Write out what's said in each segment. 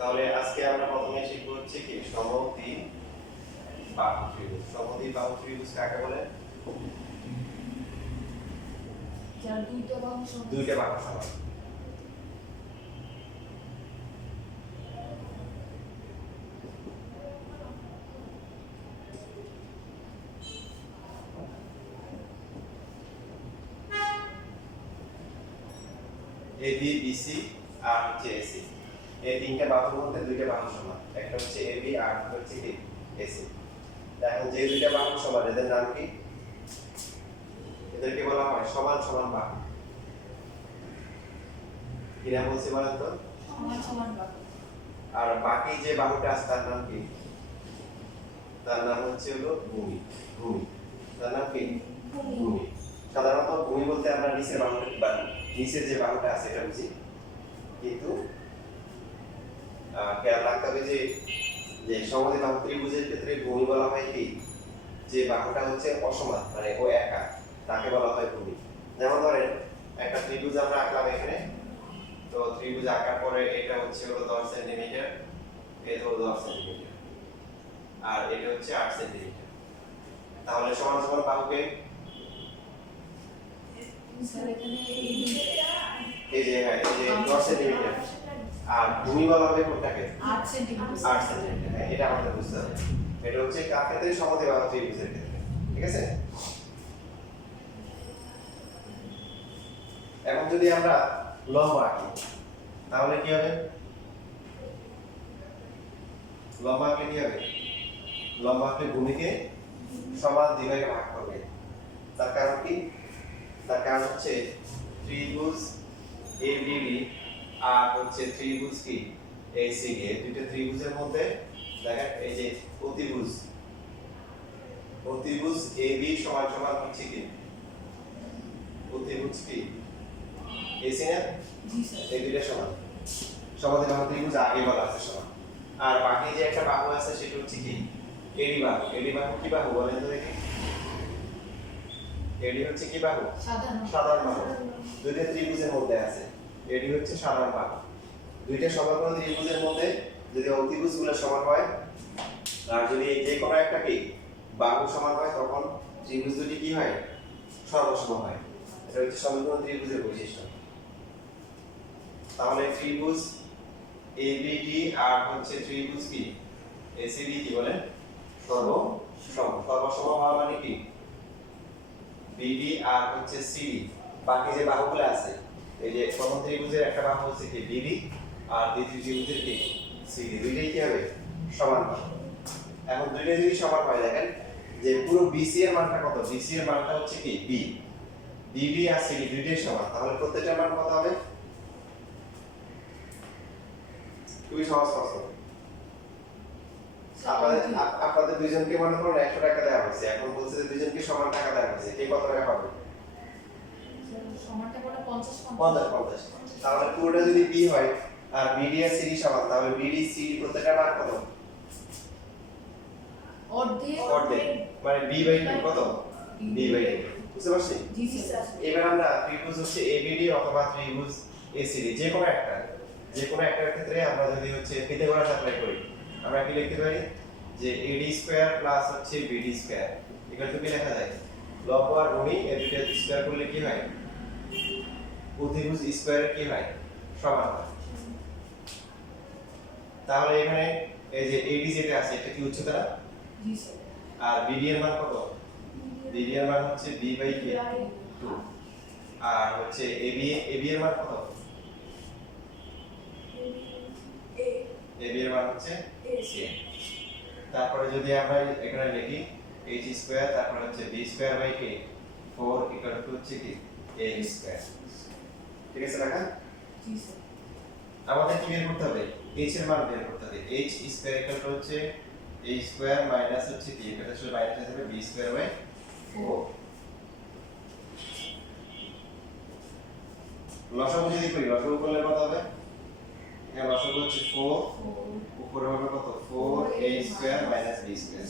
তাহলে আজকে আমরা প্রথমে শিখব হচ্ছে কি সমদ্বি বাহু ত্রিভুজ। সমদ্বি বাহু ত্রিভুজ কাকে বলে? যার দুইটা বাহু সমান। AB BC আর হচ্ছে AC। এই তিনটা বাহুর মধ্যে দুইটা বাহু সমান, একটা হচ্ছে AB আর একটা হচ্ছে কি AC। এখন যে দুইটা বাহু সমান এদের নাম কি? এদেরকে বলা হয় সমান সমান বাহু। কি নাম বলছি বলেন তো? সমান সমান বাহু। আর বাকি যে বাহুটা আছে তার নাম কি? তার নাম হচ্ছে হলো ভূমি। তার নাম কি? ভূমি। সাধারণত ভূমি বলতে আমরা নিচের বাহুটা বা নিচের যে বাহুটা আছে এটা বুঝি, কিন্তু খেয়াল রাখতে হবে যে যে সমদ্বি বাহু ত্রিভুজের ক্ষেত্রে ভূমি বলা হয় কি? যে বাহুটা হচ্ছে অসমান, মানে ও একা, তাকে বলা হয় ভূমি। যেমন ধরেন একটা ত্রিভুজ আমরা আঁকলাম এখানে, তো ত্রিভুজ আঁকার পরে এটা হচ্ছে হলো 10 সেন্টিমিটার, এটা হলো 10 সেন্টিমিটার, আর এটা হচ্ছে 8 সেন্টিমিটার। তাহলে সমান সমান বাহুকে স্যার এখানে এই যে 10 সেন্টিমিটার, আর ভূমি বলা হবে কোনটাকে? 8 সেন্টিমিটার। 8 সেন্টিমিটার। হ্যাঁ, এটা আমাদের বুঝতে হবে। এটা হচ্ছে কার ক্ষেত্রে? সমদ্বি বাহু ত্রিভুজের ক্ষেত্রে। ঠিক আছে? এখন যদি আমরা লম্ব আঁকি তাহলে কি হবে? লম্ব আঁকলে কি হবে? লম্ব আঁকলে ভূমিকে সমান দ্বিভাগে ভাগ করবে। তার কারণ কি? তার কারণ হচ্ছে ত্রিভুজ ABD আর হচ্ছে ত্রিভুজ কি ACD, এই দুটো ত্রিভুজের মধ্যে দেখেন এই যে অতিভুজ AB সমান সমান হচ্ছে কি অতিভুজ কি AC না? জি স্যার। এই দুটো সমান। সমদ্বি বাহু ত্রিভুজ আগে বলা আছে সমান। আর বাকি যে একটা বাহু আছে সেটা হচ্ছে কি AD বাহু। AD বাহু কি বাহু বলেন তো দেখি? AD হচ্ছে কি বাহু? সাধারণ বাহু। দুইটা ত্রিভুজের মধ্যে আছে, AD হচ্ছে সাধারণ বাহু। দুইটা সমকোণ ত্রিভুজের মধ্যে যদি অতিভুজগুলো সমান হয় আর যদি যে কোনো একটা কি বাহু সমান হয়, তখন ত্রিভুজ দুটি কি হয়? সর্বসম হয়। এটা হচ্ছে সমকোণ ত্রিভুজের বৈশিষ্ট্য। তাহলে ত্রিভুজ ABD আর হচ্ছে ত্রিভুজ কি ACD কি বলেন? সর্বসম হওয়া মানে কি BD আর হচ্ছে CD, বাকি যে বাহুগুলো আছে এই যে প্রথম ত্রিভুজের একটা বাহু হচ্ছে কি BD আর দ্বিতীয় ত্রিভুজের কি CD, দুইটাই কি হবে? সমান হবে। এখন দুইটাই যদি সমান হয়, দেখেন যে পুরো BC এর মানটা কত? BC এর মানটা হচ্ছে কি B, BD আর CD দুইটাই সমান, তাহলে প্রত্যেকটার মান কত হবে? খুবই সহজ প্রশ্ন। আপনাদের দুইজনকে মনে করুন 100 টাকা দেওয়া হয়েছে, এখন বলছে যে দুইজনকে সমান টাকা দেওয়া হয়েছে, কে কত টাকা পাবে? সমানটা বলে 50। তাহলে পুরোটা যদি B হয় আর BD আর CD সমান, তাহলে BD CD প্রত্যেকটার মান কত? অর্ধেক, মানে B/2 কত? B/2। বুঝতে পারছি? জি স্যার। এবার আমরা ত্রিভুজ হচ্ছে ABD অথবা ত্রিভুজ ACD যে কোনো একটার ক্ষেত্রে আমরা যদি হচ্ছে পিথাগোরাস অ্যাপ্লাই করি, আমরা কি লিখতে পারি যে AD স্কয়ার প্লাস হচ্ছে BD স্কয়ার ইকুয়াল টু কি লেখা যায়? লম্ব আর ভূমি এর দুটো স্কয়ার করলে কি হয়? অতিভুজ স্কয়ারের কি হয়? সমান হয়। তাহলে এখানে এই যে AD যেটা আছে এটা কি উচ্চতা? জি স্যার। আর BD এর মান কত? BD এর মান হচ্ছে B/2, আর হচ্ছে AB এর মান কত? AB এর মান হচ্ছে A। তারপরে যদি আমরা এখানে লিখি h স্কয়ার, তারপরে হচ্ছে b square by k 4 equal to হচ্ছে কি a স্কয়ার। ঠিক আছে রাখা? জি স্যার। আমাদের কি বের করতে হবে? h এর মান বের করতে হবে। h স্কয়ার ইকুয়াল টু হচ্ছে a স্কয়ার মাইনাস হচ্ছে কি এটা হচ্ছে মাইনাস হবে b স্কয়ার বাই 4। লসাগু যদি করি, লসাগু করলে কত হবে? এখানে লসাগু হচ্ছে 4, উপরে হবে কত? 4a square minus b square.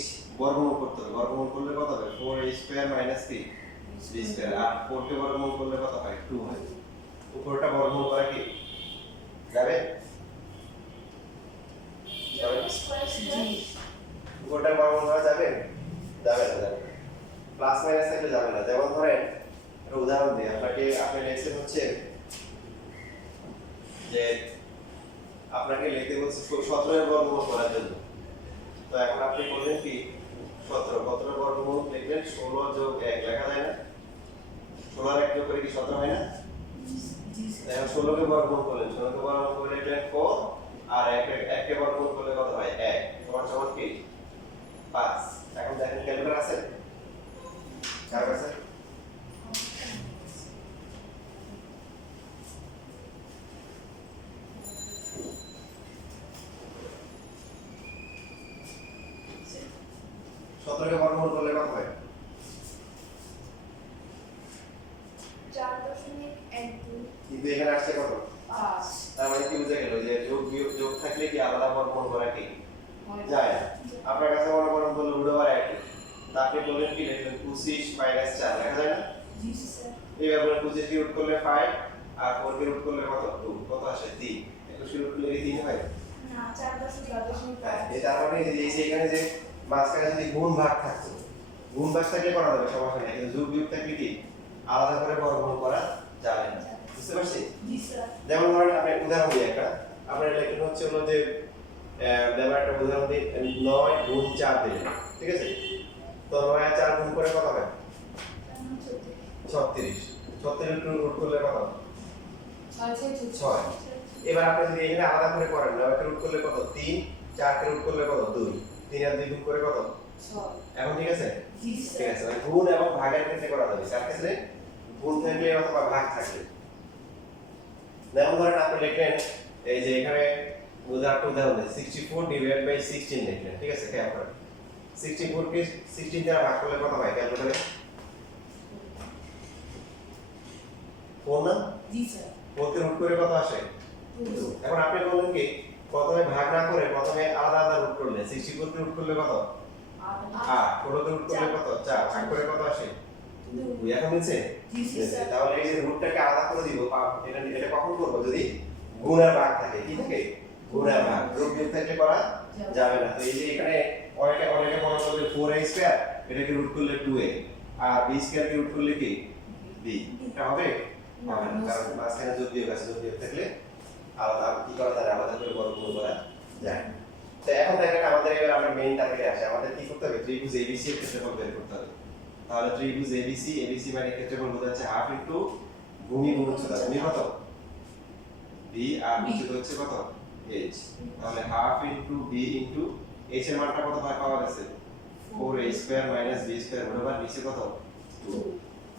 h বর্গমূল করতে হবে, বর্গমূল করলে কত হবে? 4a square minus b square, আর 4 কে বর্গমূল করলে কত হয়? 2 হয়। উপরটা বর্গমূল করা কি যাবে? যে আপনাকে লিখতে বলছে 17 এর বর্গমূল করার জন্য। তো এখন আপনি বললেন কি 17 এর বর্গমূল লিখবেন 16 যোগ 1 লেখা যায় না? 16 আর 1 যোগ করে কি 17 হয় না? জি স্যার এখন 16 কে বর্গমূল করলেন, 16 কে বর্গমূল করে লিখলেন 4 আর 1 কে বর্গমূল করলে কত হয়? 1 সমান সমান কি 5। এখন দেখেন ক্যালকুলেটর আছে? কার কাছে? সতেরোকে বর্গমূল করলে কত হয়? 4.12 কিন্তু এখানে আসছে কত? 5 তার মানে কি বুঝে গেল যে যোগ বিয়োগ যোগ থাকলে কি আলাদা বর্গমূল করা কি হয় যায় না? আপনার কাছে মনে করেন বললো রুট ওভার 1 তা আপনি বললেন কি লিখলেন 25 মাইনাস 4 লেখা যায় না? জি স্যার এইবার বলেন 25 কে রুট করলে 5 আর 4 কে রুট করলে কত? 2 কত আসে? 3। 21 কে রুট করলে কি 3 হয়? না 4.5 এই তার মানে এই যে এখানে যে মাঝখানে যদি গুণ ভাগ থাকতো, গুণ ভাগ থাকলে করা যাবে সমস্যা নেই, কিন্তু যোগ বিয়োগ থাকলে কি আলাদা করে বর্গমূল করা যাবে না। বুঝতে পারছি? জি স্যার যেমন ধরেন আপনি উদাহরণ দিই একটা, আপনার লেখেন হচ্ছে হলো যে যেমন একটা উদাহরণ দিই 9 গুণ 4 দিলেন, ঠিক আছে? তো 9 আর 4 গুণ করে কত হয়? 36। 36 এর রুট করলে কত? 6 এবার আপনি যদি এখানে আলাদা করে করেন 9 কে রুট করলে কত? 3, 4 কে রুট করলে কত? 2, 3 আর 2 গুণ করে কত? 6 এখন ঠিক আছে? জি ঠিক স্যার আছে, মানে গুণ এবং ভাগের ক্ষেত্রে করা যাবে, স্যার ক্ষেত্রে গুণ থাকলে অথবা ভাগ থাকলে। যেমন ধরেন আপনি লিখলেন এই যে এখানে উদাহরণ দেন 64 ডিভাইড বাই 16 লিখলেন, ঠিক আছে? খেয়াল করেন 64 কে 16 দ্বারা ভাগ করলে কত হয় ক্যালকুলেটরে? 4 না? জি স্যার 4 কে রুট করে কত আসে? 2। এখন আপনি বললেন কি প্রথমে ভাগ না করে প্রথমে আলাদা আলাদা রুট করলেন, 64 কে রুট করলে কত? 8। 16 কে রুট করলে কত? 4। ভাগ করে কত আসে? 2। এখন বুঝছেন? জি স্যার তাহলে এই যে রুটটাকে আলাদা করে দিব, এটা এটা কখন করব? যদি গুণ আর ভাগ থাকে, কি থাকে? গুণ আর ভাগ, যোগ বিয়োগ থাকলে করা যাবে না। তো এই যে এখানে অনেকে মনে করবে 4a স্কয়ার, এটাকে রুট করলে 2a, আর b স্কয়ার কে রুট করলে কি b, এটা হবে? হবে না, কারণ মাঝখানে যোগ বিয়োগ আছে, যোগ বিয়োগ থাকলে আলাদা কি করা যায়? আলাদা করে বর্গমূল করা যায় না। তো এখন দেখেন আমাদের এবার আমরা মেইন টার্গেটে আসি, আমাদের কি করতে হবে? ত্রিভুজ ABC এর ক্ষেত্রফল বের করতে হবে। তাহলে ত্রিভুজ ABC মানে ক্ষেত্রফল বোঝাচ্ছে হাফ ইনটু ভূমি গুণ উচ্চতা। ভূমি কত? b আর উচ্চতা হচ্ছে কত? h। তাহলে half into b into h এর মানটা কত পাওয়া গেছে? 4a square minus b square বরাবর নিচে কত? 2।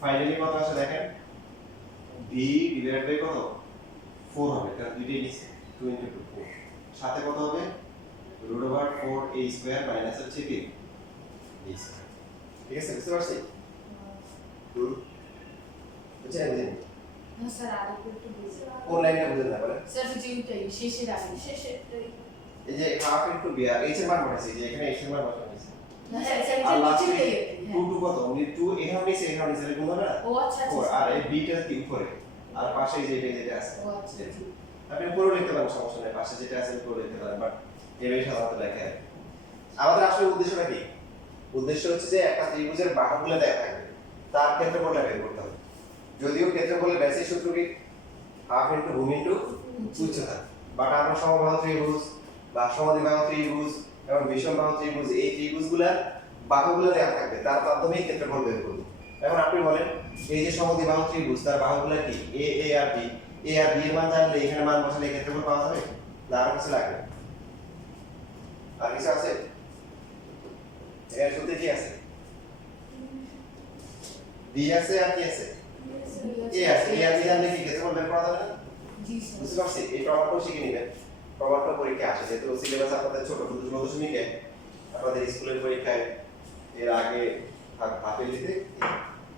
ফাইনালি কত আসে দেখেন? b ডিভাইড বাই কত? 4 হবে, কারণ দুইটাই নিচে 2 ইনটু 2 4। সাথে কত হবে? Root over 4a square minus হচ্ছে কি b স্কয়ার। ঠিক আছে, বুঝতে পারছি? বুঝছেন? না স্যার আরেকটু একটু বুঝে কোন লাইনটা বুঝেন না বলেন? স্যার যেটাই শেষের আগে শেষেরটাই এই যে হাফ ইনটু b আর h এর মান বসাইছি, যে এখানে h এর মান বসাইছি। না স্যার স্যার আর এটা লাস্টে নিচেটাই 2 টু কত? উনি 2 এখানে নিচে গুণ হবে না? ও আচ্ছা 4 আচ্ছা আর এই b টা কি উপরে, আর পাশে যেটা আছে। ও আচ্ছা জি আপনি পুরো লিখতে পারেন, সমস্যা নেই, পাশে যেটা আছে পুরো লিখতে পারেন, বাট এভাবে সাধারণত লেখা হয়। আমাদের আসলে উদ্দেশ্যটা কি? উদ্দেশ্য হচ্ছে যে একটা ত্রিভুজের বাহুগুলো দেখা থাকবে, তার ক্ষেত্রফলটা বের করতে হবে। যদিও ক্ষেত্রফলের বেসিক সূত্র কি হাফ ইনটু ভূমি ইনটু উচ্চতা, বাট আমরা সমবাহু ত্রিভুজ বা সমদ্বিবাহু ত্রিভুজ এবং বিষমবাহু ত্রিভুজ, এই ত্রিভুজগুলোর বাহুগুলো দেওয়া থাকবে, তার মাধ্যমেই ক্ষেত্রফল বের করব। এখন আপনি বলেন এই যে সমদ্বিবাহু ত্রিভুজ, তার বাহুগুলো কি? a R b, a R b এর মান জানলে এখানে মান বসালে ক্ষেত্রফল পাওয়া যাবে না? আর কিছু লাগবে? আর কিছু আছে? এর সাথে কি আছে? b আছে আর কি আছে? a আছে। a আর b জানলে কি ক্ষেত্রফল বের করা যাবে না? জি স্যার বুঝতে পারছি? এই প্রমাণটাও শিখে নেবেন। প্রমাণটা পরীক্ষা আসে, যেহেতু সিলেবাস আপনাদের ছোট 12 দশমিকে, আপনাদের স্কুলের পরীক্ষায় এর আগে হাফ ইয়ারলিতে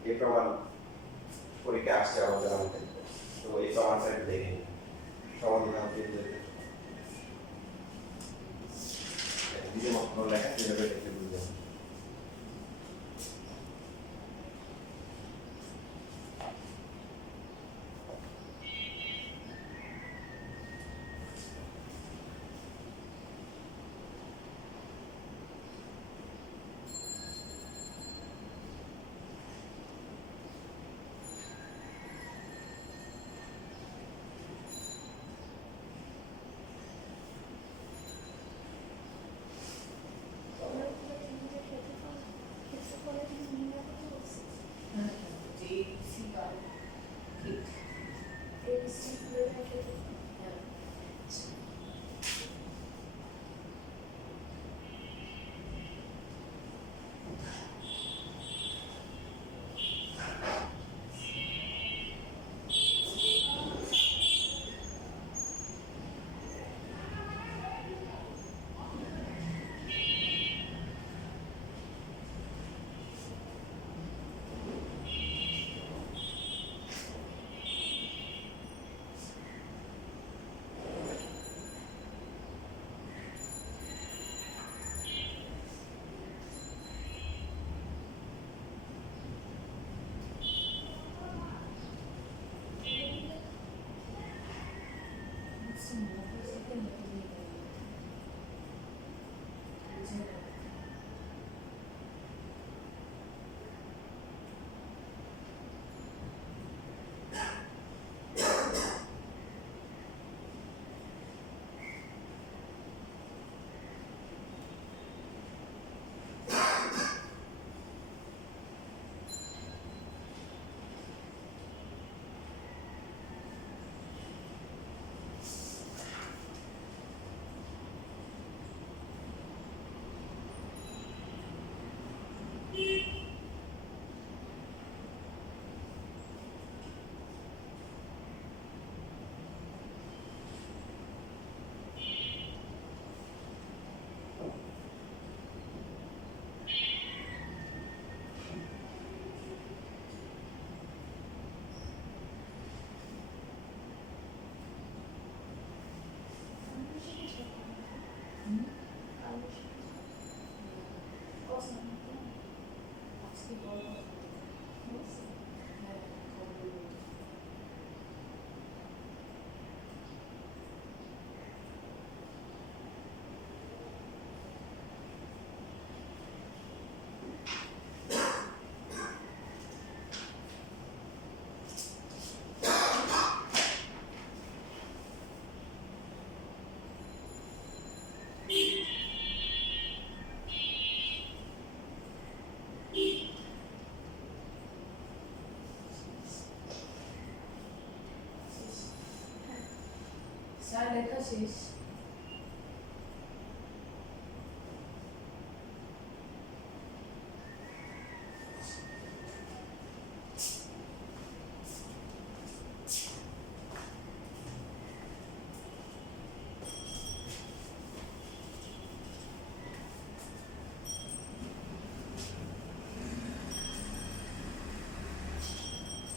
এই প্রমাণ পরীক্ষা আসছে আমাদের আমাদের। তো এই প্রমাণটা একটু দেখে নিন সমাধান ত্রিভুজের ক্ষেত্রে। নিজে মত লেখা যেভাবে দেখতে বুঝবেন। স্যার লেখা শেষ।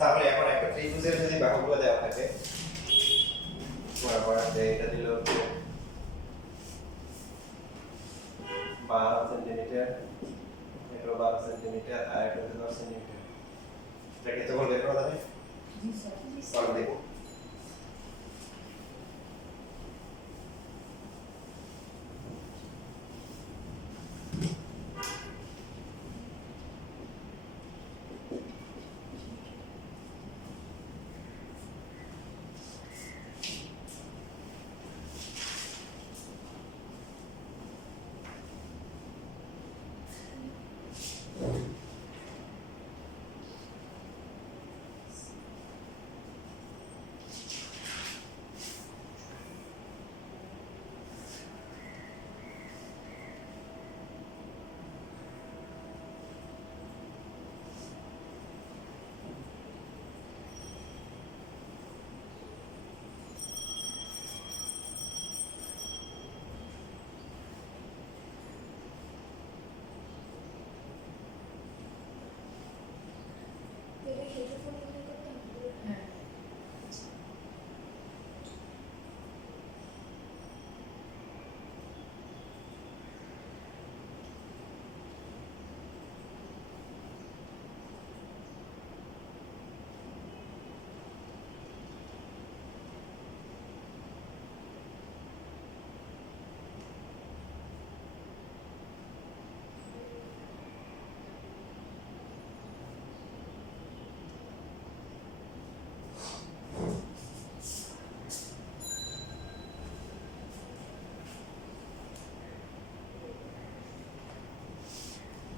তাহলে এখন একটা ত্রিভুজের যদি বাহুগুলো দেওয়া থাকে বরাবর এটা দিল হচ্ছে 12 সেন্টিমিটার, এটা 12 সেন্টিমিটার আর এটা 10 সেন্টিমিটার। এটা কত বল বের করা যাবে? জি স্যার। তাহলে দেখো এটা ক্ষেত্রফল নির্ণয় করতে হবে। হ্যাঁ।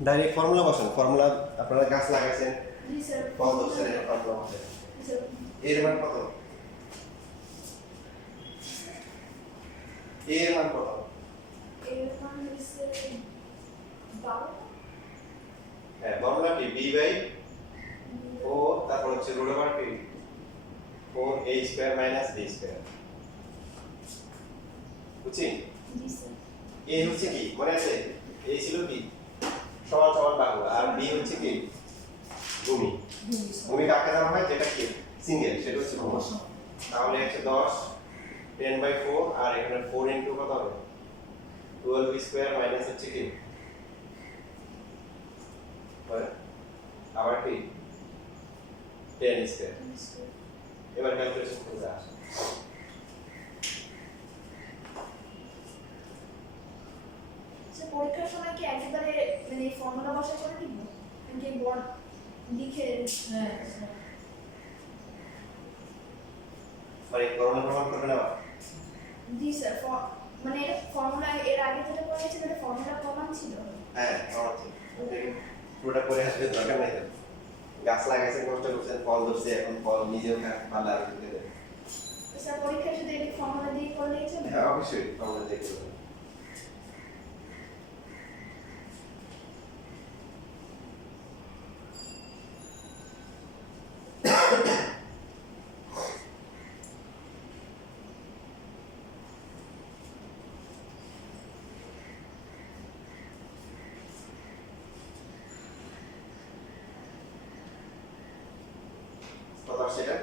ডাইরেক্ট ফর্মুলা বসান। ফর্মুলা আপনারা গাছ লাগাইছেন জি স্যার। কত ধরনের ফর্মুলা বসান? জি স্যার। এর মান কত? এর মান কত? এর মান হচ্ছে 12। হ্যাঁ, ফর্মুলাটি b বাই 4 তারপর হচ্ছে রুট ওভার কি 4a square minus b square. বুঝছি? জি স্যার। a হচ্ছে কি মনে আছে? a ছিল কি সমান সমান বাহু আর b হচ্ছে কি ভূমি। ভূমি কাকে দেওয়া হয় যেটা কি সিঙ্গেল সেটা হচ্ছে ভূমি। তাহলে হচ্ছে 10 10 বাই 4 আর এখানে 4 ইনটু কত হবে 12 স্কয়ার মাইনাস হচ্ছে কি হয় আবার কি 10 স্কয়ার। এবার ক্যালকুলেশন করে আসে এখানে এই ফর্মুলা বসাই করে দিব নাকি বোর্ড লিখে হ্যাঁ স্যার মানে গণনা প্রমাণ করবে না জি স্যার মানে এটা ফর্মুলা এর আগে যেটা করেছে এটা ফর্মুলা প্রমাণ ছিল হ্যাঁ প্রমাণ ছিল পুরোটা করে আসবে দরকার নাই তো গাছ লাগাইছেন কষ্ট করছেন ফল ধরছে এখন ফল নিজেও খান ভালো আর দিতে দেবে স্যার পরীক্ষায় শুধু এই ফর্মুলা দিয়ে করলেই চলবে হ্যাঁ অবশ্যই আমরা দেখব কত আসছে এটা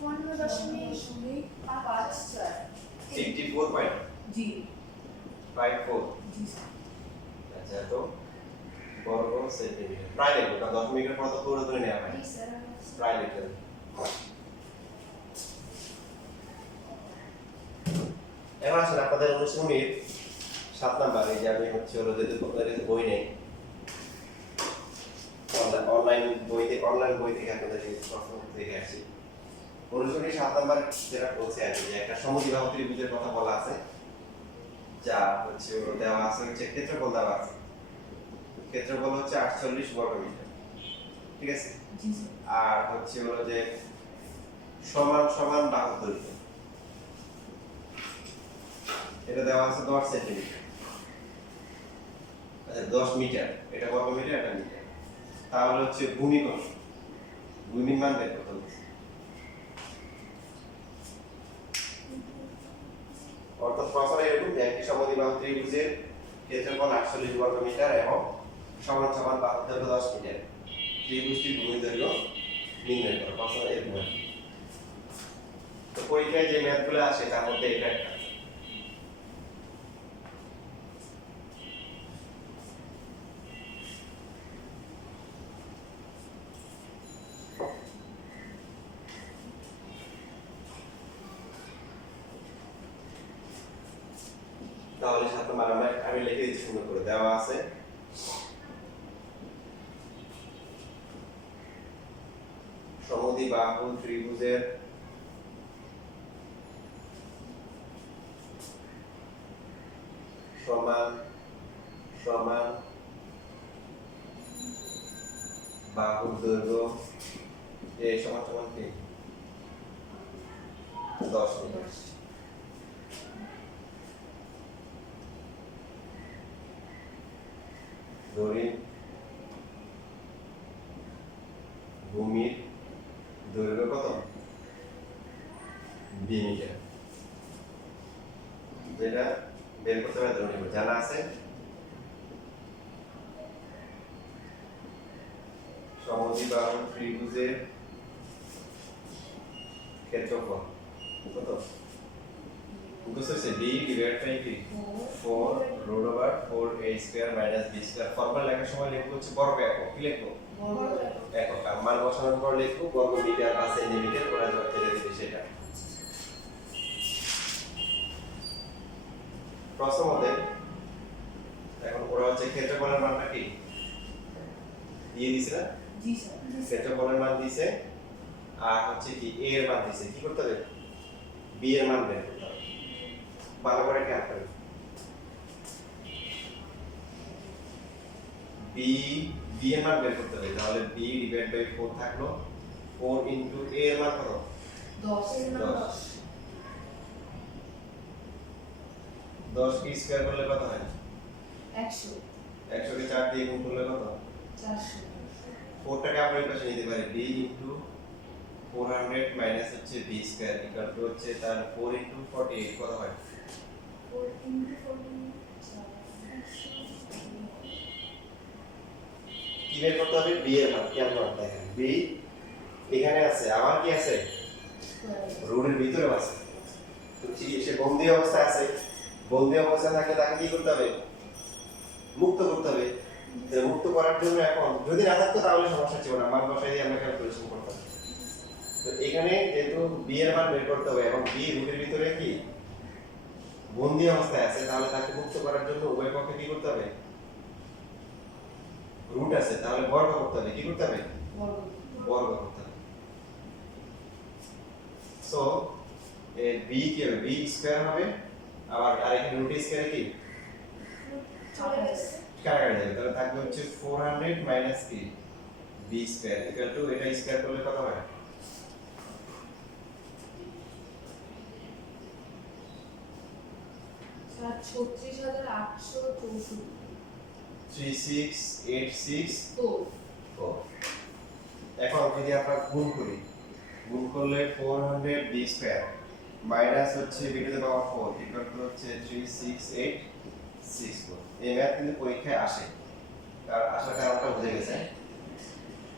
চুয়ান্ন দশমিক 5 স্যার 64.54 জি জি স্যার আচ্ছা তো বর্গ সেন্টিমিটার প্রায় লিখবো কারণ দশমিকের পর তো পুরো ধরে নেওয়া হয় জি স্যার প্রায় লিখতে হবে। এবার আসেন আপনাদের অনুশীলনীর 7 নাম্বার এই যে আমি হচ্ছে হলো যেহেতু আপনাদের কাছে বই নেই অনলাইন বই থেকে আপনাদের এই প্রশ্ন দেখে আসছি অনুশীলনী 7 নাম্বার যেটা বলছে আর কি যে একটা সমদ্বিবাহু ত্রিভুজের কথা বলা আছে যা হচ্ছে হলো দেওয়া আছে হচ্ছে ক্ষেত্রফল দেওয়া আছে ক্ষেত্রফল হচ্ছে 48 বর্গ মিটার ঠিক আছে জি স্যার আর হচ্ছে হলো যে সমান সমান বাহুর দৈর্ঘ্য এটা দেওয়া আছে 10 সেন্টিমিটার আচ্ছা 10 মিটার এটা বর্গ মিটার এটা মিটার তাহলে হচ্ছে ভূমিকোণ ভূমির মান বের করতে হবে অর্থাৎ প্রশ্ন এরকম যে একটি সমদ্বিবাহু ত্রিভুজের ক্ষেত্রফল 48 বর্গ মিটার এবং সমান সমান বাহুর দৈর্ঘ্য 10 মিটার ত্রিভুজটির ভূমি দৈর্ঘ্য নির্ণয় করো প্রশ্ন এরকম আর কি। তো পরীক্ষায় যে ম্যাথগুলো আসে তার মধ্যে এটা একটা তাহলে 7 নম্বর আমি লিখে দিচ্ছি সুন্দর করে দেওয়া আছে সমদ্বিবাহু ত্রিভুজের সমান সমান বাহুর দৈর্ঘ্য এ সমান সমান কি 10 মিটার ধরি ভূমির দৈর্ঘ্য কত 2 মিটার যেটা বের করতে হবে ধরে নিব জানা আছে সমদ্বিবাহু ত্রিভুজের ক্ষেত্রফল কত মুখস্থ হচ্ছে b ডিভাইড বাই কি 4 root over 4a square minus b square formula লেখার সময় লিখবো হচ্ছে বর্গ একক কি লিখবো একক আর মান বসানোর পর লিখবো বর্গ মিটার বা সেন্টিমিটার ওরা যেটা দিবে সেটা প্রশ্ন মতে এখন ওরা হচ্ছে ক্ষেত্রফলের মানটা কি দিয়ে দিছে না জি স্যার ক্ষেত্রফলের মান দিছে আর হচ্ছে কি a এর মান দিছে কি করতে হবে b এর মান বের করতে হবে ভালো করে খেয়াল করুন বি এর মান বের করতে হবে, তাহলে বি ডিভাইড বাই 4 থাকলো, 4 ইনটু এ এর মান কত? 10 10 10 কি স্কয়ার করলে কত হয়? 100 100 কে 4 দিয়ে গুণ করলে কত? 400 4 টাকে আমরা এই পাশে নিতে পারি, b ইনটু 400 মাইনাস হচ্ছে b স্কয়ার ইকুয়াল টু হচ্ছে তার 4 ইনটু 48 কত হয়? 4 into 14 কি বের করতে হবে? b এর মান খেয়াল করুন, দেখেন b এখানে আছে, আবার কি আছে? রুটের ভিতরে আছে। তো ঠিক সে বন্দি অবস্থায় আছে, বন্দি অবস্থায় থাকলে তাকে কি করতে হবে? মুক্ত করতে হবে। তো মুক্ত করার জন্য এখন যদি না থাকতো তাহলে সমস্যা ছিল না, মান বসাই দিয়ে আমরা ক্যালকুলেশন করতাম। তো এখানে যেহেতু b এর মান বের করতে হবে এবং b রুটের ভিতরে কি বন্দি অবস্থায় আছে, তাহলে তাকে মুক্ত করার জন্য উভয় পক্ষে কি করতে হবে? রুট আছে, তাহলে বর্গ করতে হবে। কি করতে হবে? বর্গ করতে হবে। সো b কি হবে? b স্কয়ার হবে, আবার আরেকটা রুট স্কয়ার কি চলে গেছে কাটাকাটি যাবে, তাহলে থাকবে হচ্ছে 400 মাইনাস কি b স্কয়ার ইকুয়াল টু এটা স্কয়ার করলে কত হয়? 36,864 3686 এখন যদি আমরা গুণ করি, গুণ করলে 400 b স্কয়ার মাইনাস হচ্ছে b to the power 4 equal to হচ্ছে 36864। এই ম্যাথ কিন্তু পরীক্ষায় আসে, আর আসার কারণটা বুঝে গেছে।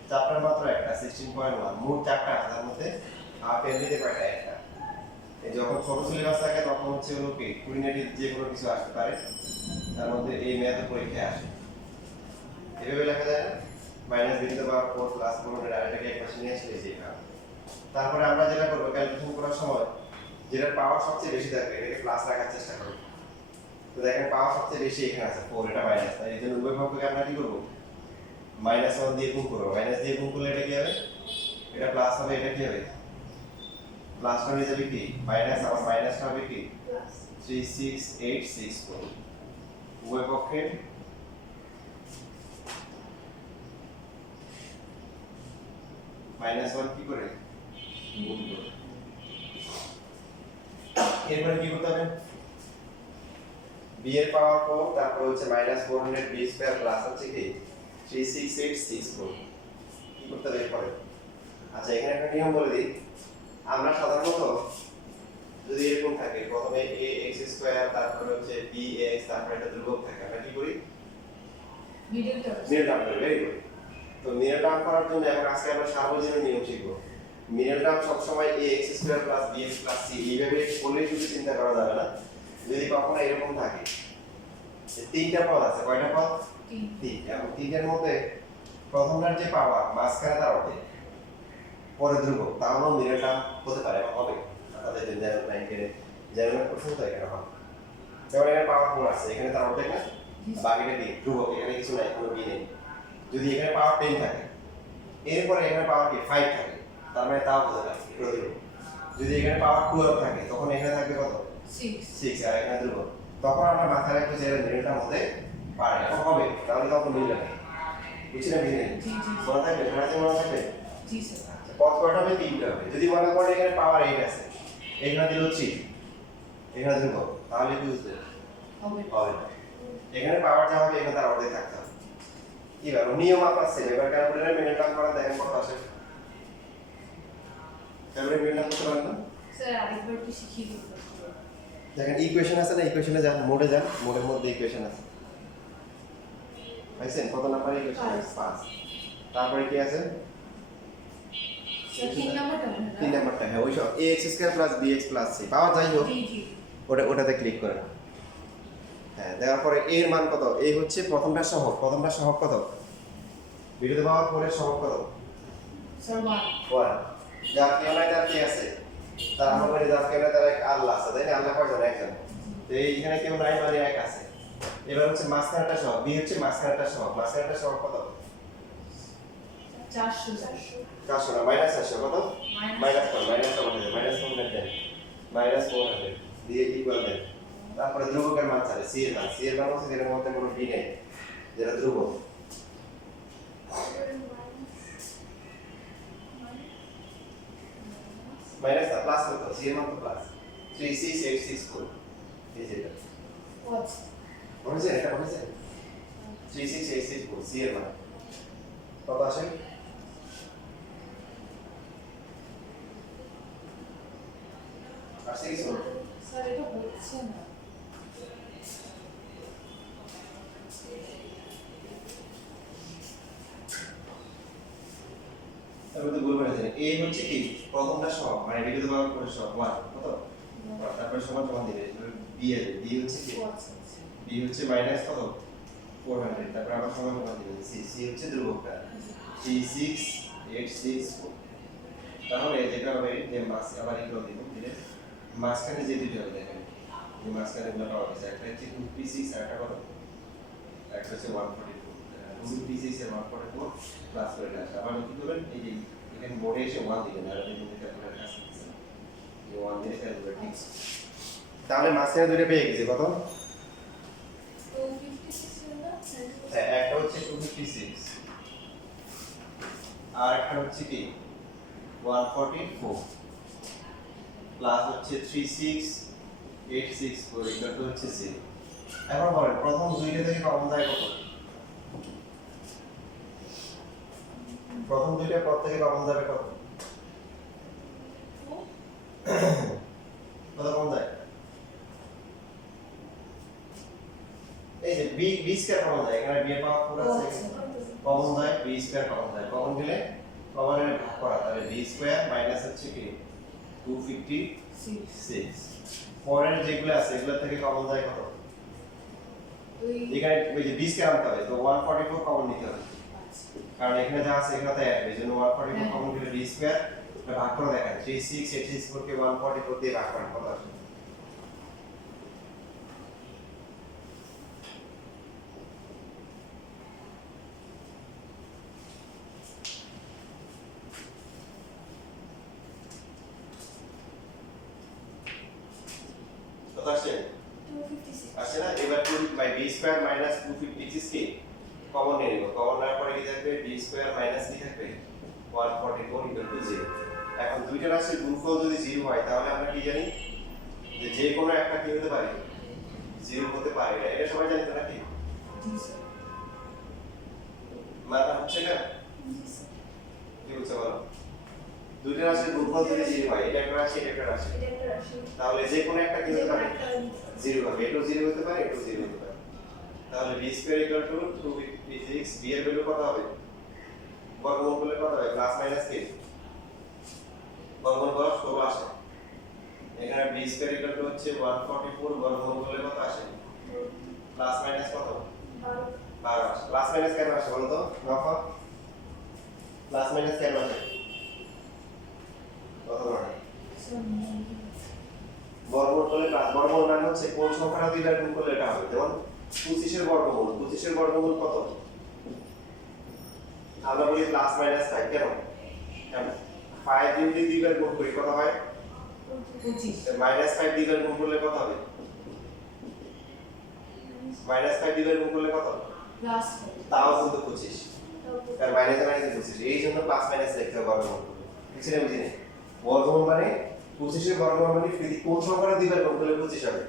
চ্যাপ্টার মাত্র একটা 16.1, মোট চারটা আছে, তার মধ্যে হাফ এমনিতে কয়টা? একটা। এই যখন ছোট সিলেবাস থাকে তখন হচ্ছে হলো কি কুইনেটিভ যে কোনো কিছু আসতে পারে, তার মধ্যে এই ম্যাথ পরীক্ষায় আসে। এভাবে লেখা যায় না, minus b to the power 4 plus 400 আর এটাকে একপাশে নিয়ে আসলে যে এটা। তারপরে আমরা যেটা করব, ক্যালকুলেশন করার সময় যেটার পাওয়ার সবচেয়ে বেশি থাকবে এটাকে প্লাস রাখার চেষ্টা করব। তো দেখেন পাওয়ার সবচেয়ে বেশি এখানে আছে 4, এটা মাইনাস, তাই এই জন্য উভয় পক্ষকে আমরা কি করব? -1 দিয়ে গুণ করব। মাইনাস দিয়ে গুণ করলে এটা কি হবে? এটা প্লাস হবে, এটা কি হবে? প্লাস হয়ে যাবে কি মাইনাস, আবার মাইনাসটা হবে কি প্লাস 36864। উভয় পক্ষে -1 কি করে গুণ করব। এরপরে কি করতে হবে? b এর পাওয়ার 4, তারপর হচ্ছে -400 b স্কয়ার প্লাস হচ্ছে কি 36864। কি করতে হবে এরপরে? আচ্ছা, এখানে একটা নিয়ম বলে দিই। আমরা সাধারণত যদি এরকম থাকে, প্রথমে ax স্কয়ার, তারপর হচ্ছে bx, তারপর একটা ধ্রুবক থাকে, আমরা কি করি? মিডল টার্ম মিডল টার্ম করি। Very good. তো মিডল টার্ম করার জন্য এখন আজকে আমরা সার্বজনীন নিয়ম শিখব। মিডল টার্ম সবসময় ax square plus bx plus c এইভাবে করলে শুধু চিন্তা করা যাবে না। যদি কখনো এরকম থাকে যে তিনটা পদ আছে, কয়টা পদ? 3 এবং তিনটার মধ্যে প্রথমটার যে পাওয়ার মাঝখানে তার অর্ধেক, পরে ধ্রুবক, তাহলেও মিডল টার্ম হতে পারে এবং হবে। তাদের জেনারেল ব্যাংকের জেনারেল প্রশ্ন তো এখানে হবে। যেমন এখানে পাওয়ার 4 আছে, এখানে তার অর্ধেক না, বাকিটা কি ধ্রুবক, এখানে কিছু নাই, কোনো বি নেই। যদি এখানে পাওয়ার 10 থাকে, এরপরে এখানে পাওয়ার কি 5 থাকে, তার মানে তাও হতে পারে এটা ধ্রুবক। যদি এখানে পাওয়ার 12 থাকে, তখন এখানে থাকবে কত? 6, আর এখানে ধ্রুবক। তখন আমরা মাথায় রাখবো যে এর মিডল টার্ম হতে পারে এবং হবে, তাহলে তখন মিলে নেই। বুঝছেন? মিলে নেই জি জি মনে থাকবে, ধরাতে মনে থাকবে। জি স্যার পদ কয়টা হবে? 3টা হবে। যদি মনে করেন এখানে পাওয়ার 8 আছে, এখানে দিল 3, এখানে ধ্রুবক, তাহলে কি বুঝবে? হবে হবে না। এখানে পাওয়ার যা হবে এখানে তার অর্ধেক থাকতে হবে। কি ব্যাপার? নিয়ম আপনার সেম। এবার ক্যালকুলেটরে মিডল টার্ম করা দেখেন কত আসে। ক্যালকুলেটর মিডল টার্ম করতে পারেন না? স্যার আরেকবার একটু শিখিয়ে দিন দেখেন ইকুয়েশন আছে না, ইকুয়েশনে যান, মোডে যান, মোডের মধ্যে ইকুয়েশন আছে। পাইছেন? কত নাম্বার ইকুয়েশন? 5। তারপরে কি আছে? স্যার 3 নাম্বারটা মনে হয় 3 নাম্বারটা, হ্যাঁ ওই সব ax square plus bx plus c পাওয়া যাই হোক, জি জি ওটাতে ক্লিক করেন। হ্যাঁ, দেওয়ার পরে a এর মান কত? a হচ্ছে প্রথমটা সহগ, কত? b টু দ্য পাওয়ার 4 এর সহগ কত? স্যার 1। যার কেউ নাই তার কি আছে? তার আমরা বলি যার কেউ নাই তার এক আল্লাহ আছে, তাই না? আল্লাহ কয়জন? একজন। তো এইখানে কেউ নাই মানে এক আছে। এবার হচ্ছে মাঝখানেরটা সহগ, b হচ্ছে মাঝখানেরটা সহগ কত? 400 400 না, মাইনাস 400 কত? মাইনাস মাইনাস -400 দিয়ে ইকুয়াল দেন। তারপরে ধ্রুবকের মান চাই, c এর মান হচ্ছে যেটার মধ্যে কোনো b নেই, যেটা ধ্রুবক। মাইনাস না প্লাস কত সি এর মান তো প্লাস 36864 এই যে এটা আচ্ছা মনে আছে এটা মনে আছে 36864 সি এর মান কত আসে আসে কি শুনুন স্যার এটা হচ্ছে না তারপরে তো বলবেন যে a হচ্ছে কি প্রথমটা সহগ মানে বিগত ভাগ করে সহগ 1 কত তারপরে সমান সমান দিবে b এর b হচ্ছে কি আচ্ছা আচ্ছা b হচ্ছে মাইনাস কত 400 তারপর আবার সমান সমান দিবে c c হচ্ছে ধ্রুবকটা 36864 তাহলে যেটা হবে যে মাস আবার এগুলো দিব দিলে মাঝখানে যে দুটো হবে দেখেন যে মাঝখানে গুলো পাওয়া গেছে একটা হচ্ছে 2p6 আর একটা কত একটা হচ্ছে 144 2p6 এর 144 প্লাস করে আসে আবার কি করবেন এই যে এখানে মোডে এসে 1 দিবেন আর এই যে ক্যালকুলেটর কাজ করতেছে এই 1 দিয়ে ক্যালকুলেট ঠিক তাহলে মাঝখানে দুটো পেয়ে গেছে কত 256 না হ্যাঁ একটা হচ্ছে 256 আর একটা হচ্ছে কি 144 প্লাস হচ্ছে 36864 এটা তো হচ্ছে 0 এখন বলেন প্রথম দুইটা থেকে কমন যায় কত প্রথম দুইটা পদ থেকে কমন যাবে কত কত কমন যায় এই যে b স্কয়ার কমন যায় এখানে b এর পাওয়ার 4 আছে কমন যায় b স্কয়ার কমন যায় কমন গেলে কমনের ভাগ করা তাহলে b স্কয়ার মাইনাস হচ্ছে কি 256 পরের যেগুলো আছে এগুলো থেকে কমন যায় কত ওই এখানে ওই যে b স্কয়ার আনতে হবে তো 144 কমন নিতে হবে আচ্ছা কারণ এখানে যা আছে এখানে এক এই জন্য 144 কমন গেলে b স্কয়ার এটা ভাগ করে দেখেন 36864 কে 144 দিয়ে ভাগ করেন কত আসে কত আসে 256 আসে না এবার 2 বাই b স্কয়ার মাইনাস 256 কি কমন নিয়ে নিব কমন নেওয়ার পরে কি থাকবে b স্কয়ার মাইনাস কি থাকবে 144 ইকুয়াল টু 0 এখন দুইটা রাশির গুণফল যদি 0 হয় তাহলে আমরা কি জানি যে যে কোনো একটা কি হতে পারে 0 হতে পারে এটা সবাই জানি তো নাকি জি স্যার মাথা হচ্ছে না কি বলছে বলো দুইটা রাশির গুণফল যদি 0 হয় এটা একটা রাশি এটা একটা রাশি এটা একটা রাশি তাহলে যে কোনো একটা কি যে হতে কোনো পারে একটা 0 হবে এটাও 0 হতে পারে এটাও 0 হতে পারে তাহলে b square equal to 256 b এর ভ্যালু কত হবে বর্গমূল করলে কত হবে প্লাস মাইনাস কি বর্গমূল করলে 16 আসে এখানে b স্কয়ার ইকুয়াল টু হচ্ছে 144 বর্গমূল করলে কত আসে প্লাস মাইনাস কত 12 আসে প্লাস মাইনাস কেন আসে বলো তো নফা প্লাস মাইনাস কেন আসে কত ধরনের বর্গমূল করলে প্লাস বর্গমূল মানে হচ্ছে কোন সংখ্যাটা দুইবার গুণ করলে এটা হবে যেমন 25 এর বর্গমূল 25 এর বর্গমূল কত আমরা বলি প্লাস মাইনাস 5 কেন কারণ 5 দিয়ে দুইবার গুণ করি কত হয় 25 মাইনাস 5 দুইবার গুণ করলে কত হবে মাইনাস 5 দুইবার গুণ করলে কত প্লাস তাও কিন্তু 25 তার মাইনাস মানে কিন্তু 25 এই জন্য প্লাস মাইনাস লিখতে হবে বর্গমূল বুঝছেন বুঝিনি বর্গমূল মানে 25 এর বর্গমূল মানে যদি কোন সংখ্যাটা দুইবার গুণ করলে 25 হবে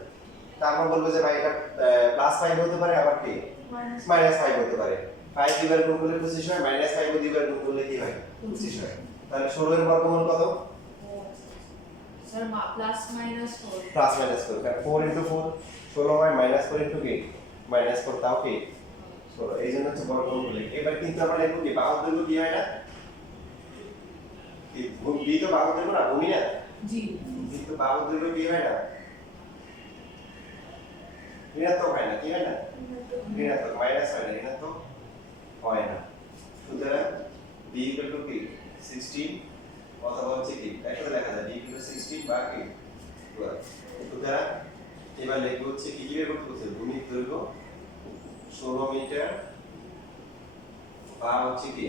তারপর বলবো যে ভাই এটা প্লাস 5 হতে পারে আবার কি মাইনাস 5 হতে পারে 5 দুইবার গুণ করলে 25 হয় মাইনাস 5 দুইবার গুণ করলে কি হয় 25 হয় তাহলে 16 এর বর্গমূল কত sir plus minus 4 plus minus 4 কারণ 4 into 4 16 হয় মাইনাস 4 into কি মাইনাস 4 তাও কি 16 এই জন্য হচ্ছে বর্গমূল বলি এবার কিন্তু আমরা লিখব কি বাহুর দৈর্ঘ্য কি হয় না কি বি তো বাহুর দৈর্ঘ্য না ভূমি না জি কিন্তু বাহুর দৈর্ঘ্য কি হয় না ঋণাত্মক হয় না কি হয় না ঋণাত্মক মাইনাস হয় না ঋণাত্মক হয় না সুতরাং b equal to কি 16 অথবা হচ্ছে কি একসাথে লেখা যায় b equal to 16 বা কি 12 সুতরাং এবার লিখব হচ্ছে কি কি বের করতে বলছে ভূমির দৈর্ঘ্য 16 মিটার বা হচ্ছে কি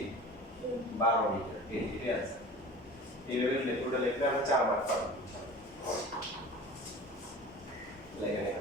12 মিটার এটাই আছে এইভাবে লেখা লিখলে আমরা 4 মার্ক পাবো লেখা নেই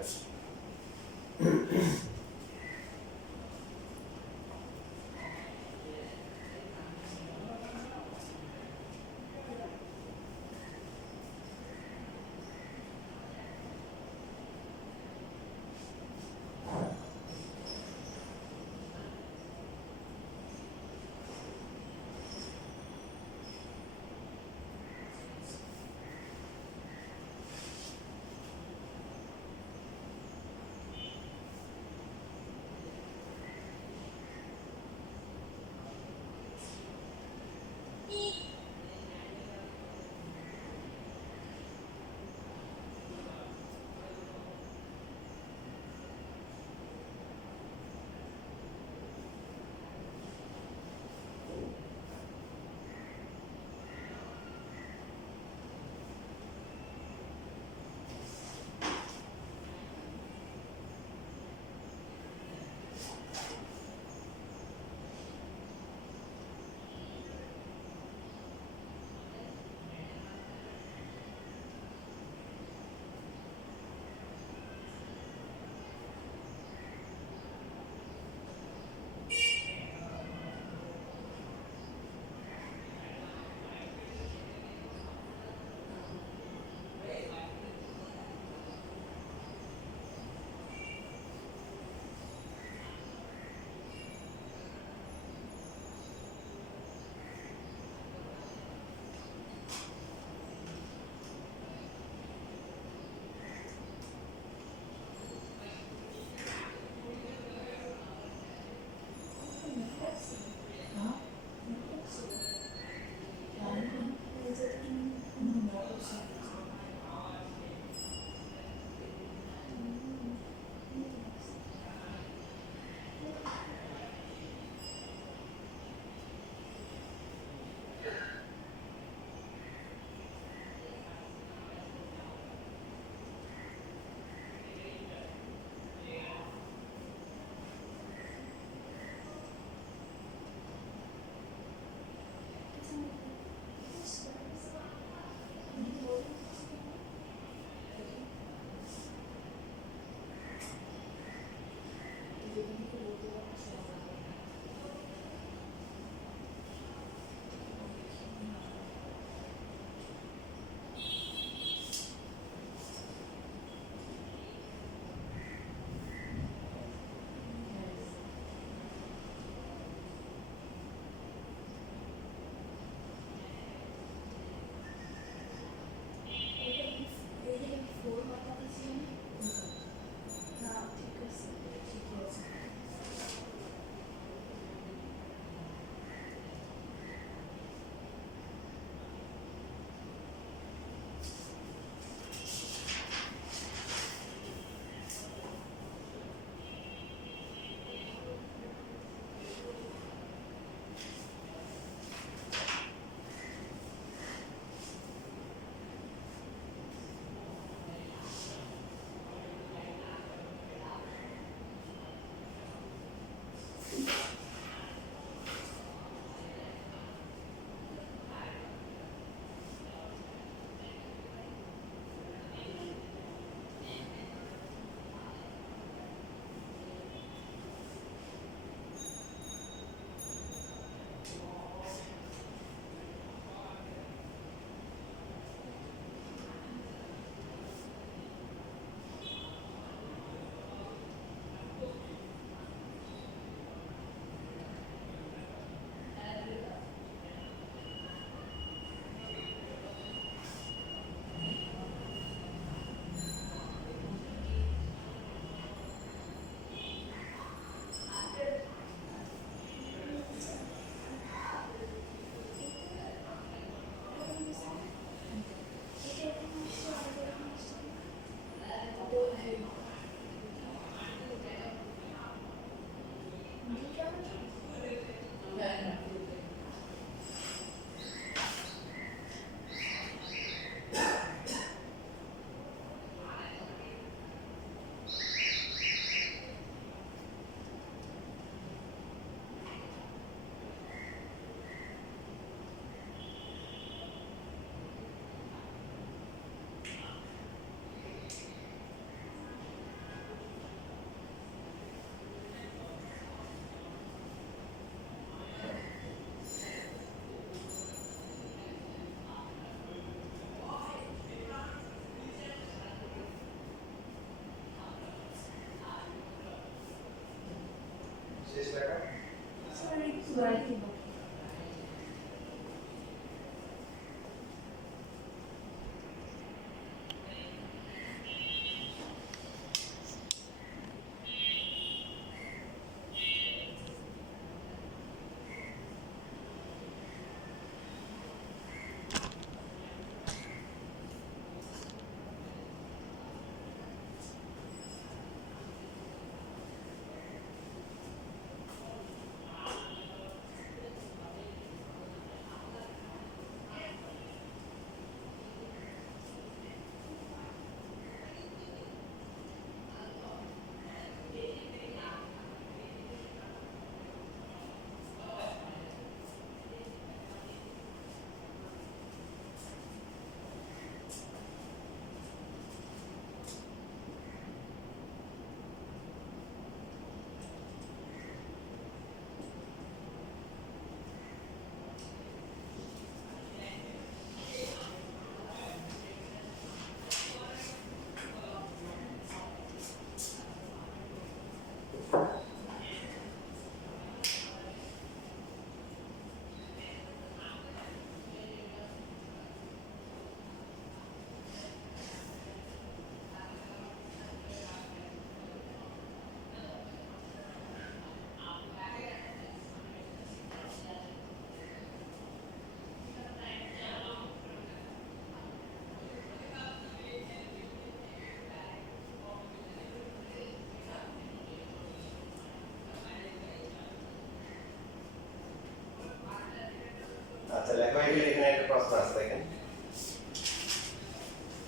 গেলে এখানে একটা প্রশ্ন আছে দেখেন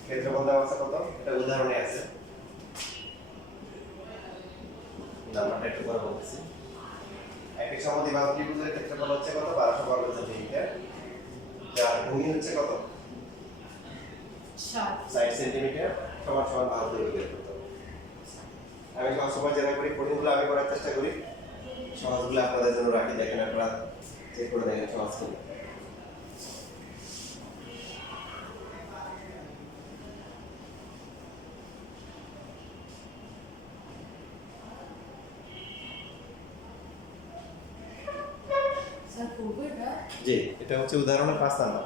ক্ষেত্রফল দেওয়া আছে কত এটা উদাহরণে আছে নাম্বারটা একটু পরে বলতেছি একটি সমদ্বিবাহু ত্রিভুজের ক্ষেত্রফল হচ্ছে কত 1200 বর্গ সেন্টিমিটার যার ভূমি হচ্ছে কত 60 সেন্টিমিটার সমান সমান বাহু দৈর্ঘ্য বের করতে হবে আমি সব সময় যেটা করি কঠিনগুলো আমি করার চেষ্টা করি সহজগুলো আপনাদের জন্য রাখি দেখেন আপনারা চেক করে দেখেন সহজ কিনা স্যার করবো এটা? জি এটা হচ্ছে উদাহরণের 5 নাম্বার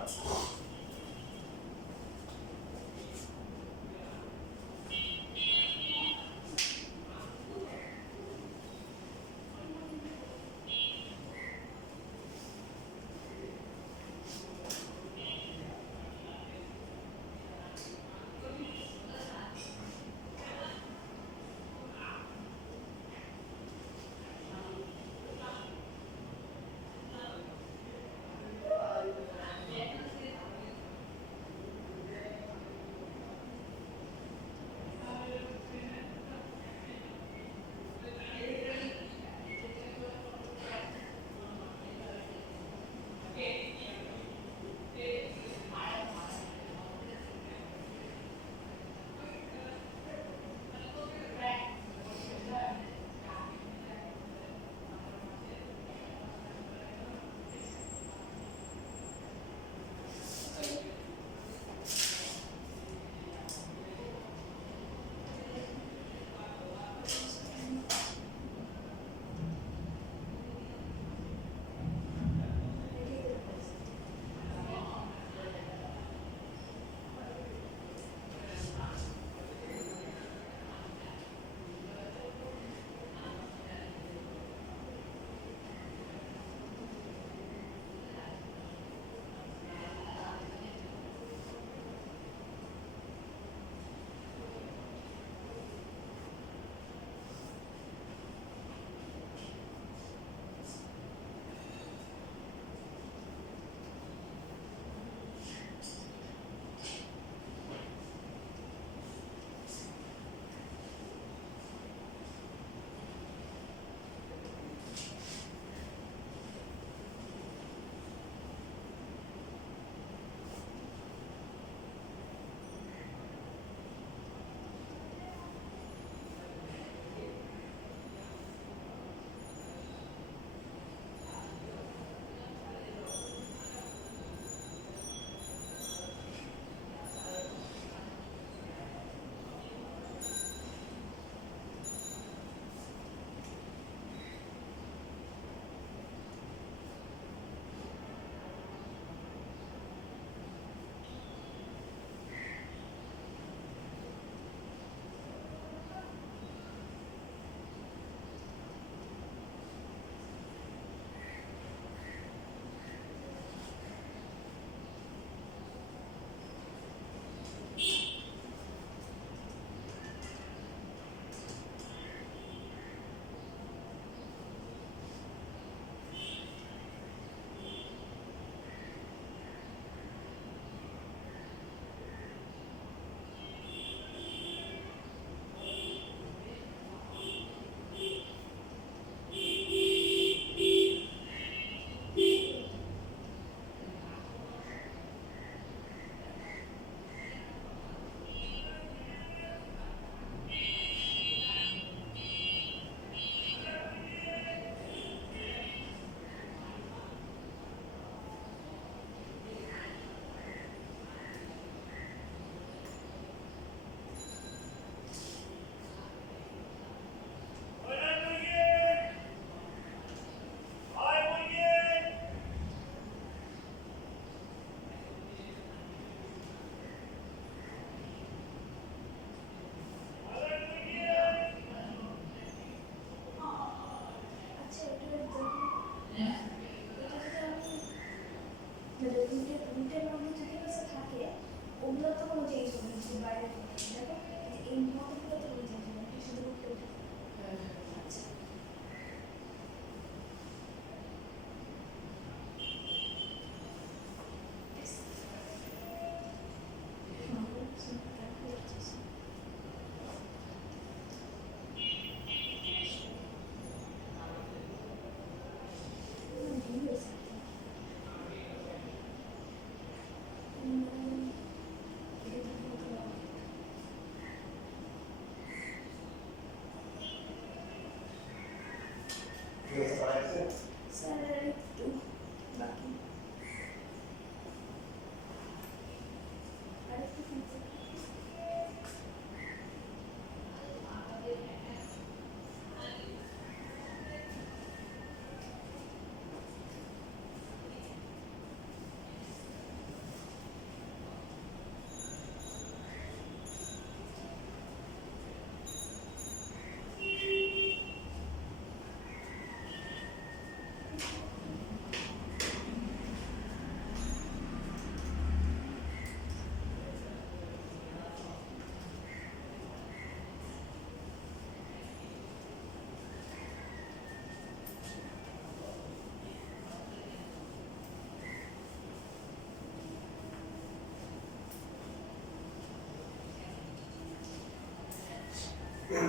স্যার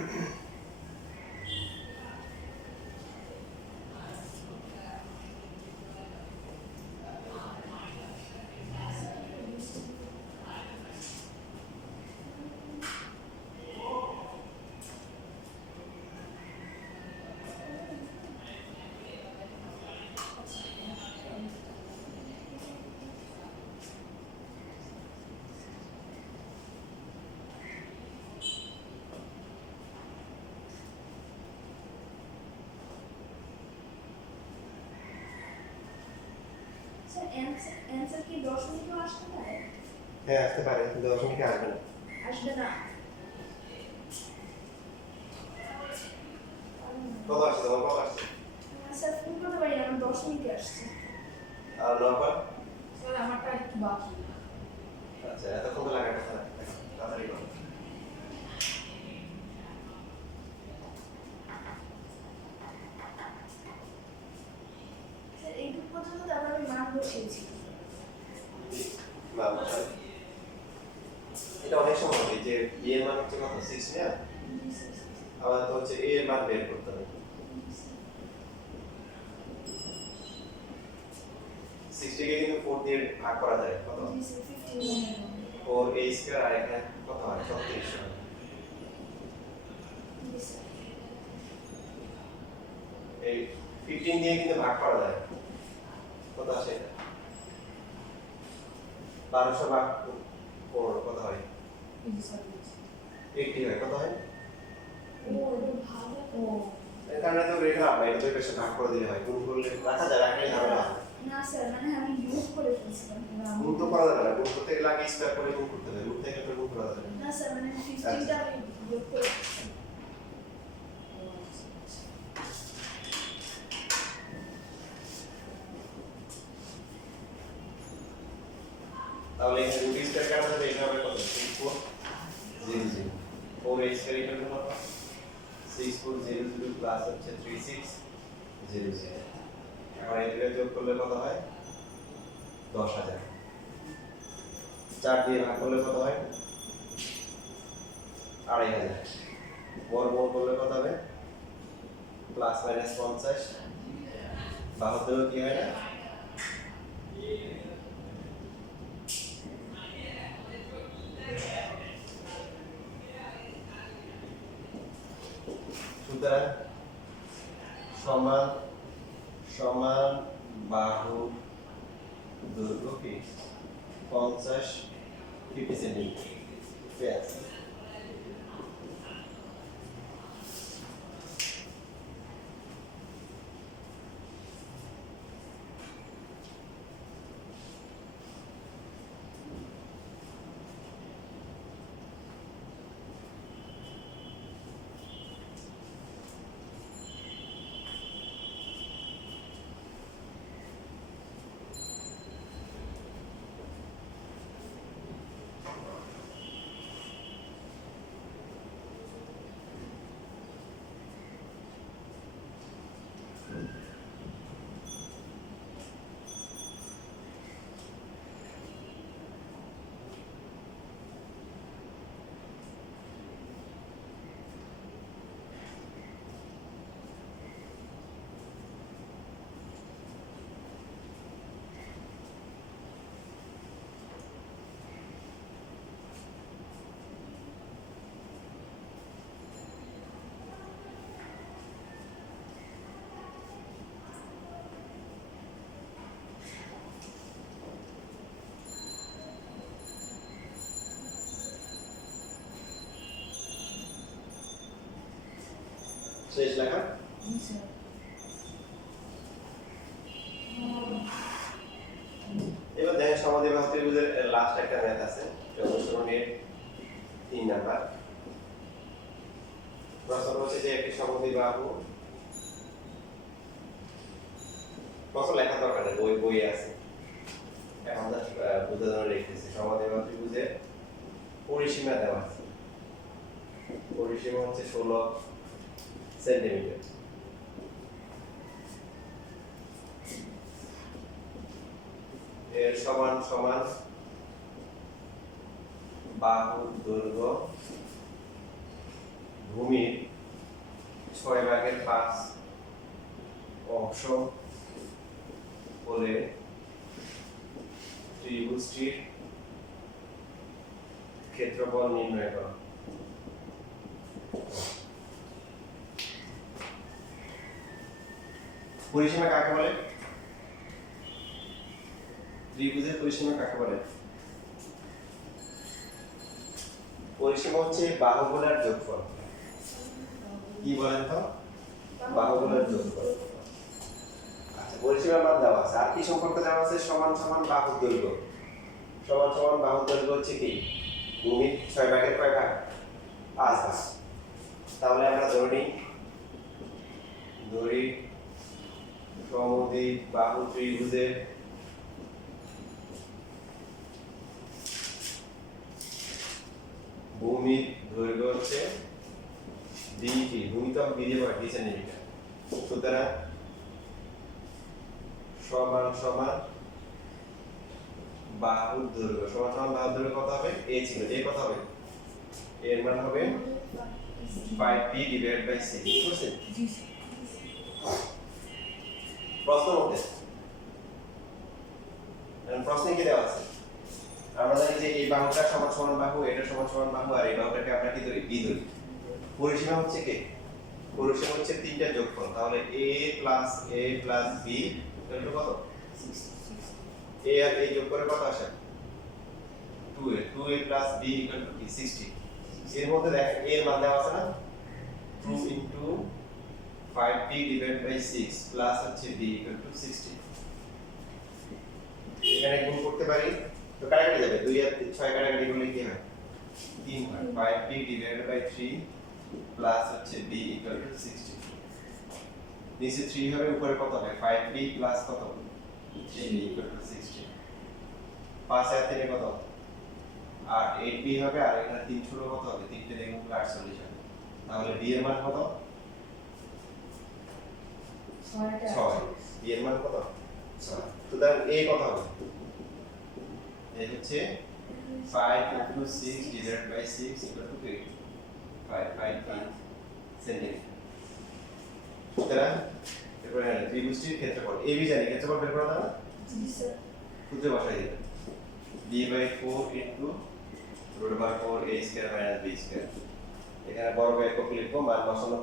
অ্যানসার কি দশমিকেও আসতে পারে? হ্যাঁ আসতে পারে, কিন্তু দশমিকে আসবে না। আসবে না। কত আসছে তোমার, কত আসছে? স্যার ফোন করতে পারি না, আমার দশমিকে আসছে। আর নম্বর? স্যার আমারটা একটু বাকি। আচ্ছা এতক্ষণ তো লাগার কথা না, তাড়াতাড়ি করো। স্যার এইটুকু পর্যন্ত তারপর আমি মান বসিয়েছি। না বসাই। এটা অনেক সময় হবে যে বি এর মান হচ্ছে কত 6 না, আবার তো হচ্ছে এ এর মান বের করতে হবে। 60 কে কিন্তু 4 দিয়ে ভাগ করা যায়, কত? 4 a স্কয়ার, আর এখানে কত হয় 36 হয়। এই 15 দিয়ে কিন্তু ভাগ করা যায়, কত আসে এটা? 1200 ভাগ 4 কত হয়? 80 হয়, কত হয়? ও এটা ভালো। ও এর কারণে তো রেখে রাখা, এটা দুই পাশে ভাগ করে দিলে হয়, গুণ করলে রাখা যায়, রাখলেই হবে না। না স্যার, মানে আমি ইউজ করে ফেলছিলাম। গুণ তো করা যাবে না, গুণ করতে গেলে আগে স্কয়ার করে গুণ করতে হবে, রুট থেকে তো গুণ করা যাবে না। না স্যার, মানে 15টা আমি যোগ করে ফেলছি। তাহলে এখানে রুট স্কয়ার কেন হবে, এটা হবে কত? 6400 4 a স্কয়ার ইকুয়াল টু কত? 6400 প্লাস হচ্ছে 3600। এখন এই দুটো যোগ করলে কত হয়? 10000। 4 দিয়ে ভাগ করলে কত হয়? 2500। বর্গমূল করলে কত হবে? Plus minus 50। 72 কি হয় না? সুতরাং সমান সমান বাহু দৈর্ঘ্য কি 50 সেন্টিমিটার। ব্যাস। শেষ লেখা। এবার দেখেন সমাধিবাহু ত্রিভুজের লাস্ট একটা ম্যাথ আছে, অনুসরণের 3 নাম্বার। প্রশ্ন হচ্ছে যে একটি সমদ্বিবাহু, প্রশ্ন লেখা দরকার নেই, বইয়ে আছে, এখন জাস্ট বোঝার জন্য লিখতেছি। সমদ্বিবাহু ত্রিভুজের পরিসীমা দেওয়া আছে, পরিসীমা হচ্ছে 16 সেন্টিমিটার। এর সমান সমান বাহুর দৈর্ঘ্য ভূমির 6/5 অংশ হলে ত্রিভুজটির ক্ষেত্রফল নির্ণয় করো। পরিসীমা কাকে বলে? ত্রিভুজের পরিসীমা কাকে বলে? পরিসীমা হচ্ছে বাহুগুলোর যোগফল। কি বলেন তো? বাহুগুলোর যোগফল। আচ্ছা, পরিসীমার মান দেওয়া আছে। আর কি সম্পর্ক দেওয়া আছে? সমান সমান বাহুর দৈর্ঘ্য। সমান সমান বাহুর দৈর্ঘ্য হচ্ছে কি? ভূমির 6/5 ভাগ? 5 ভাগ। তাহলে আমরা ধরি সমদ্বিখ বাহু ত্রিভুজের ভূমির দৈর্ঘ্য হচ্ছে ডিটি। ভূমি তো বি দিয়ে নিচে নেমে গেল। সুতরাং সমান সমান বাহুর দৈর্ঘ্য। সমান সমান বাহুর দৈর্ঘ্য কত হবে? এ ছিল, এ কত হবে? এর মান হবে 5p divided by 6। বুঝছেন? প্রশ্ন মতে প্রশ্নে কি দেওয়া আছে? আমরা জানি যে এই বাহুটা সমান সমান বাহু, এটা সমান সমান বাহু, আর এই বাহুটাকে আমরা কি ধরি? বি ধরি। পরিসীমা হচ্ছে কি? পরিসীমা হচ্ছে তিনটা যোগফল। তাহলে a plus a plus b equal to কত? 6। a আর a যোগ করে কত আসে? 2a। 2a plus b equal to 60। এর মধ্যে দেখেন a এর মান দেওয়া আছে না? 2 into 5p divided by 6 plus হচ্ছে b equal to 60। এখানে গুণ করতে পারি, তো কাটাকাটি যাবে। 2 আর 6 কাটাকাটি করলে কি হয়? 3 হয়। 5p divided by 3 প্লাস হচ্ছে b equal to 60। নিচে 3 হবে, উপরে কত হবে? 5b প্লাস কত? 3b equal to 60। 5 আর 3 কত? 8। 8b হবে, আর এখানে 3 ছোট কত হবে? 3 তে দেখুন 48 হবে। তাহলে b এর মান কত? 6। b এর মান কত? 6। সুতরাং a কত হবে? a হচ্ছে 5 into 6 divided by 6 equal to 5 centimetre. সুতরাং এরপরে ত্রিভুজটির ক্ষেত্রফল AB জানি, ক্ষেত্রফল বের করা যাবে না? জি স্যার। সূত্রে বসাই দিবেন। b/4 into √4 a² - b²। এখানে বড় একক লিখবো, মান বসানোর